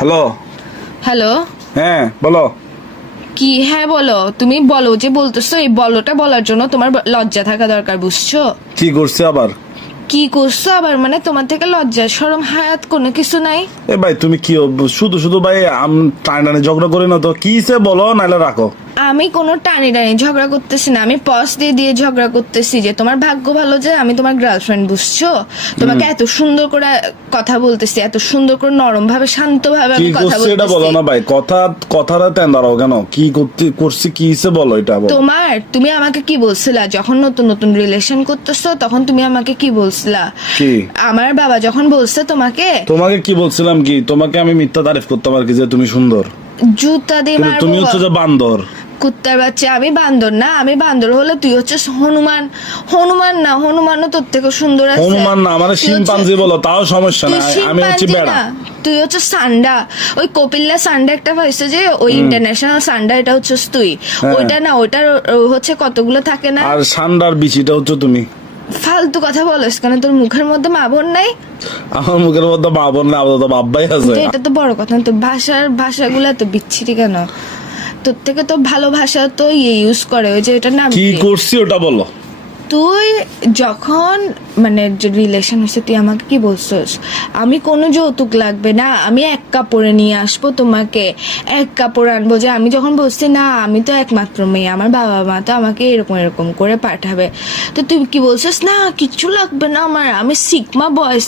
Hello. Hello. হ্যাঁ বলো। কি হ্যাঁ বলো? তুমি বলো যে বলতেছো, এই বলোটা বলার জন্য তোমার লজ্জা থাকা দরকার, বুঝছো? কি করছে আবার? কি করছো আবার মানে? তোমার থেকে লজ্জা শরম হায়াত কোনো কিছু নাই? এ ভাই তুমি কি শুধু শুধু ভাই টানে ঝগড়া করি না তো, কি সে বলো নাইলে রাখো। আমি কোনো টানি টানি ঝগড়া করতেছি না, আমি পজ দিয়ে দিয়ে ঝগড়া করতেছি যে তোমার ভাগ্য ভালো যে আমি তোমার গার্লফ্রেন্ড, বুঝছো? তোমাকে এত সুন্দর করে কথা বলতেছি, এত সুন্দর করে নরম ভাবে শান্ত ভাবে কি আমি কথা করছে এটা বলো বলতেছি। না ভাই, কথাটা তেন দাঁড়াও কেন, কি করছি কি সে বলো এটা বলো। তুমি আমাকে কি বলছিলা যখন নতুন নতুন রিলেশন করতেছো? তখন তুমি আমাকে কি বলছিলা? কি আমার বাবা যখন বলছে তোমাকে কি বলছিলাম, কি তোমাকে আমি মিথ্যা তারিফ করতাম আর কি যে তুমি সুন্দর, জুতা দিয়ে কিন্তু মারবো? তুমি হচ্ছে যে বান্দর। কুত্তার বাচ্চা, আমি বান্দর না। আমি বান্দর হলে তুই হচ্ছিস হনুমান। হনুমান না, হনুমানও তোর থেকে সুন্দর আছে। হনুমান না, আমার শিম্পাঞ্জি বলো তাও সমস্যা তুই না, আমি হচ্ছে শিম্পাঞ্জি বেড়া। না, তুই হচ্ছে সান্ডা। ওই কপিল্লা সান্ডা একটা পাইছে যে, ওই ইন্টারন্যাশনাল সান্ডা, এটা হচ্ছিস তুই। ওইটা না, ওইটার হচ্ছে কতগুলো থাকে না। আর সান্ডার বিচিটা হচ্ছে তুমি। ফালতু কথা বলিস কেন? তোর মুখের মধ্যে মা বোন নাই? আমার মুখের মধ্যে মা বোন না, আপাতত বাব্বাই আছে। তো এটা তো বড় কথা না। তো ভাষাগুলো এত বিচ্ছিরি কেন? তোর থেকে তো ভালো ভাষা তো ইউজ করে, ওই যে এটা নাম কি কি? করছি ওটা বলো। তুই যখন মানে রিলেশন হচ্ছে, তুই আমাকে কি বলছিস? আমি কোনো যৌতুক লাগবে না, আমি এক কাপড়ে নিয়ে আসবো তোমাকে, এক কাপড় আনবো। যে আমি যখন বলছি না আমি তো একমাত্র মেয়ে, আমার বাবা মা তো আমাকে এরকম এরকম করে পাঠাবে, তো তুই কি বলছিস? না কিচ্ছু লাগবে না আমার, আমি সিগমা বয়স।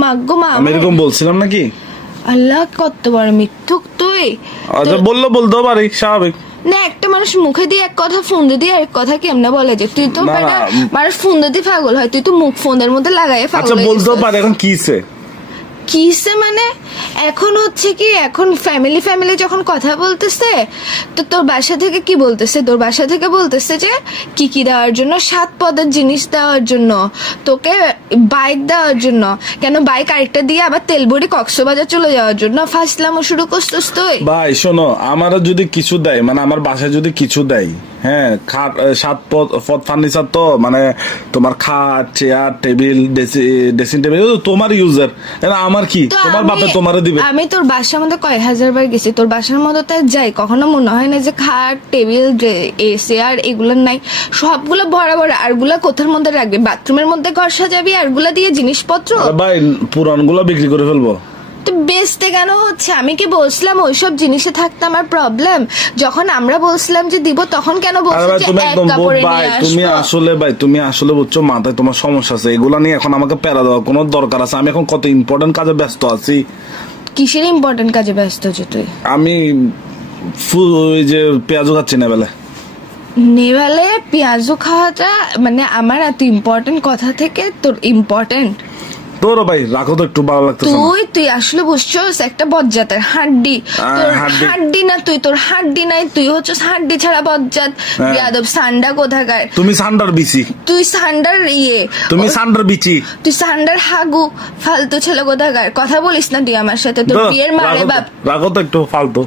মাগ্গো মা, আমি এরকম বলছিলাম নাকি? আল্লাহ কত বড় মিথ্যুক তুই। আচ্ছা বলতেও পারি, স্বাভাবিক না, একটা মানুষ মুখে দিয়ে এক কথা, ফোন দিয়ে আরেক কথা কেমনে বলে? যে তুই তো না, না। মানুষ ফোন দিয়ে পাগল হয়, তুই তো মুখ ফোনের মধ্যে লাগাই পাগল আচ্ছা হয়ে বলতেও গেছিস। পারে, এখন কিসে কিসে মানে? এখন হচ্ছে কি, এখন ফ্যামিলি যখন কথা বলতেছে, তো তোর বাসা থেকে কি বলতেছে? তোর বাসা থেকে বলতেছে যে কি দেওয়ার জন্য, 7 পদের জিনিস দেওয়ার জন্য, তোকে বাইক দেওয়ার জন্য। কেন বাইক আরেকটা দিয়ে আবার তেলবড়ি কক্সবাজার চলে যাওয়ার জন্য ফাসলামও শুরু করছিস তুই? ভাই শোনো, আমারও যদি কিছু দেয়, মানে আমার বাসায় যদি কিছু দেয়, হ্যাঁ, খাট 7 পদ ফার্নিচার, তো মানে তোমার খাট, চেয়ার, টেবিল, ড্রেসিং টেবিল তোমার ইউজার, এটা আমার কি? তো তোমার বাপে তোমারে দিবে। আমি তোর বাসার মধ্যে কয়েক হাজার বার গেছি, তোর বাসার মধ্যে তাই যাই, কখনো মনে হয় না যে খাট, টেবিল, চেয়ার এগুলো নাই? সবগুলো ভরা ভরা। আরগুলা কোথার মধ্যে রাখবি? বাথরুমের মধ্যে ঘর সাজাবি আরগুলা দিয়ে জিনিসপত্র? আরে ভাই পুরানগুলো বিক্রি করে ফেলবো। তো বেচতে কেন হচ্ছে? আমি কি বলছিলাম ওইসব জিনিসে থাকতে আমার প্রবলেম? যখন আমরা বলছিলাম যে দিব, তখন কেন আরে বলছিস ভাই যে তুমি এক একদম কাপড়ে ভাই, নিয়ে তুমি আসবো? তুমি আসলে বুঝছো, মাথায় তোমার সমস্যা আছে, এগুলা নিয়ে এখন আমাকে প্যারা দেওয়ার কোনো দরকার আছে? আমি এখন কত ইম্পর্টেন্ট কাজে ব্যস্ত আছি। কিসের ইম্পর্টেন্ট কাজে ব্যস্ত হচ্ছে তুই? আমি ওই যে পেঁয়াজও খাচ্ছি না বেলা। নেভালে পেঁয়াজও খাওয়াটা মানে আমার এত ইম্পর্টেন্ট কথা থেকে তোর ইম্পর্টেন্ট? তোর ভাই রাখো তো, একটু ভালো লাগতেছে না। তুই আসলে বুঝছস একটা বজ্জাতের হাড্ডি। তোর হাড্ডি না, তোর হাড্ডি নাই, তুই হচ্ছিস হাড্ডি ছাড়া বজ্জাত। বিয়াদব সান্ডা কোথাকার। তুমি সান্ডার বিচি, তুই সান্ডার তুমি সান্ডার বিচি, তুই সান্ডার হাগু, ফালতু ছেলে কোথাকার। কথা বলিস না তুই আমার সাথে, তোর বিয়ের মারে বাপ। রাখো তো একটু ফালতু।